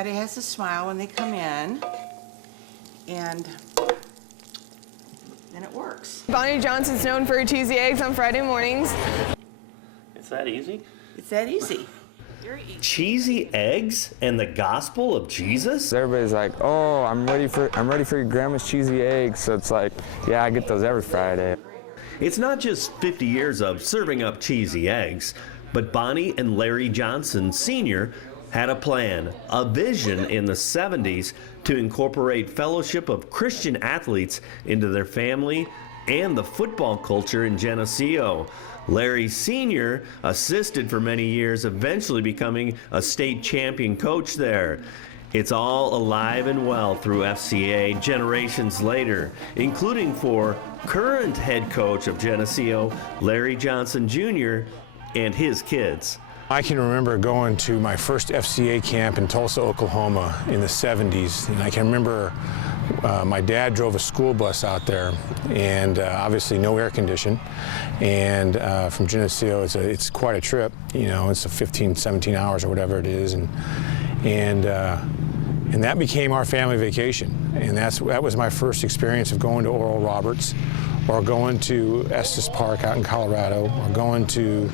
everybody has to smile when they come in, and then it works. Bonnie Johnson's known for her cheesy eggs on Friday mornings. It's that easy? It's that easy. Very easy. Cheesy eggs and the gospel of Jesus? Everybody's like, oh, I'm ready for your grandma's cheesy eggs. So it's like, yeah, I get those every Friday. It's not just 50 years of serving up cheesy eggs, but Bonnie and Larry Johnsen Sr. had a plan, a vision in the 70s to incorporate fellowship of Christian athletes into their family and the football culture in Geneseo. Larry Sr. assisted for many years, eventually becoming a state champion coach there. It's all alive and well through FCA generations later, including for current head coach of Geneseo, Larry Johnsen Jr., and his kids. I can remember going to my first FCA camp in Tulsa, Oklahoma in the 70s, and I can remember my dad drove a school bus out there, and obviously no air condition, and from Geneseo it's quite a trip, you know, it's a 15, 17 hours or whatever it is, and that became our family vacation, and that was my first experience of going to Oral Roberts, or going to Estes Park out in Colorado, or going to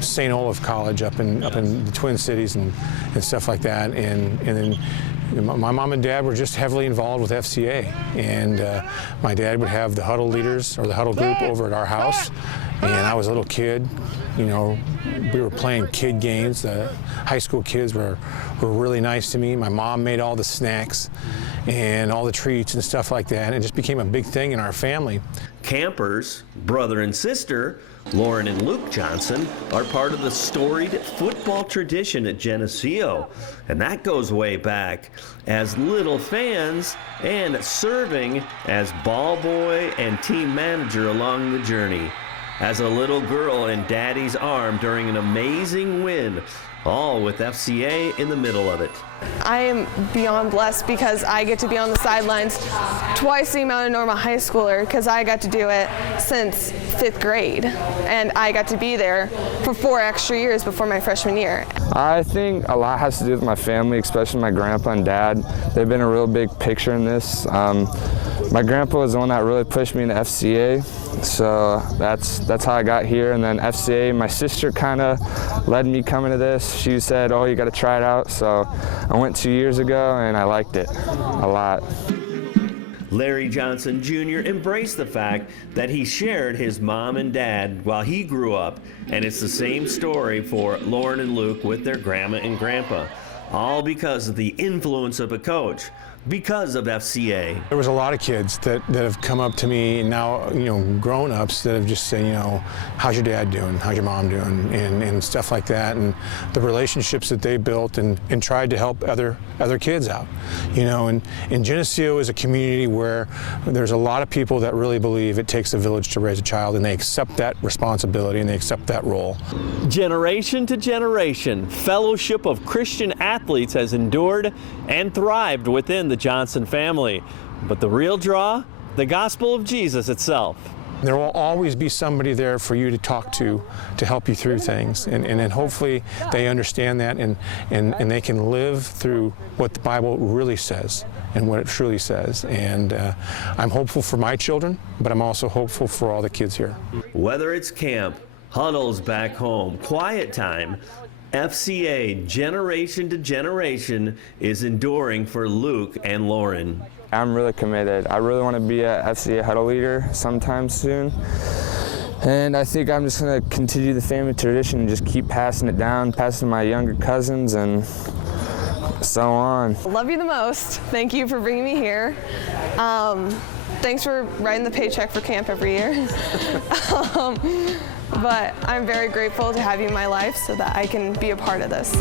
St. Olaf College up in the Twin Cities and stuff like that. And then my mom and dad were just heavily involved with FCA. And my dad would have the huddle leaders or the huddle group over at our house. And I was a little kid, you know, we were playing kid games. The high school kids were really nice to me. My mom made all the snacks and all the treats and stuff like that. And it just became a big thing in our family. Campers, brother and sister, Lauren and Luke Johnsen, are part of the storied football tradition at Geneseo. And that goes way back as little fans and serving as ball boy and team manager along the journey. As a little girl in Daddy's arm during an amazing win, all with FCA in the middle of it. I am beyond blessed because I get to be on the sidelines twice the amount of normal high schooler, because I got to do it since 5th grade, and I got to be there for 4 extra years before my freshman year. I think a lot has to do with my family, especially my grandpa and dad. They've been a real big picture in this. My grandpa was the one that really pushed me into FCA, so that's how I got here. And then FCA, my sister kind of led me coming to this. She said, oh, you got to try it out. So I went 2 years ago, and I liked it a lot. Larry Johnsen Jr. embraced the fact that he shared his mom and dad while he grew up, and it's the same story for Lauren and Luke with their grandma and grandpa, all because of the influence of a coach, because of FCA. There was a lot of kids that have come up to me now, you know, grown-ups that have just said, you know, how's your dad doing? How's your mom doing? And stuff like that, and the relationships that they built and tried to help other kids out. You know, and Geneseo is a community where there's a lot of people that really believe it takes a village to raise a child, and they accept that responsibility and they accept that role. Generation to generation, fellowship of Christian athletes has endured and thrived within the Johnsen family. But the real draw, the gospel of Jesus itself. There will always be somebody there for you to talk to help you through things, and then hopefully they understand that and they can live through what the Bible really says and what it truly says. And I'm hopeful for my children, but I'm also hopeful for all the kids here. Whether it's camp, huddles back home, quiet time, FCA, generation to generation, is enduring for Luke and Lauren. I'm really committed. I really want to be a FCA huddle leader sometime soon. And I think I'm just going to continue the family tradition and just keep passing it down, passing to my younger cousins and so on. Love you the most. Thank you for bringing me here. Thanks for writing the paycheck for camp every year. But I'm very grateful to have you in my life so that I can be a part of this.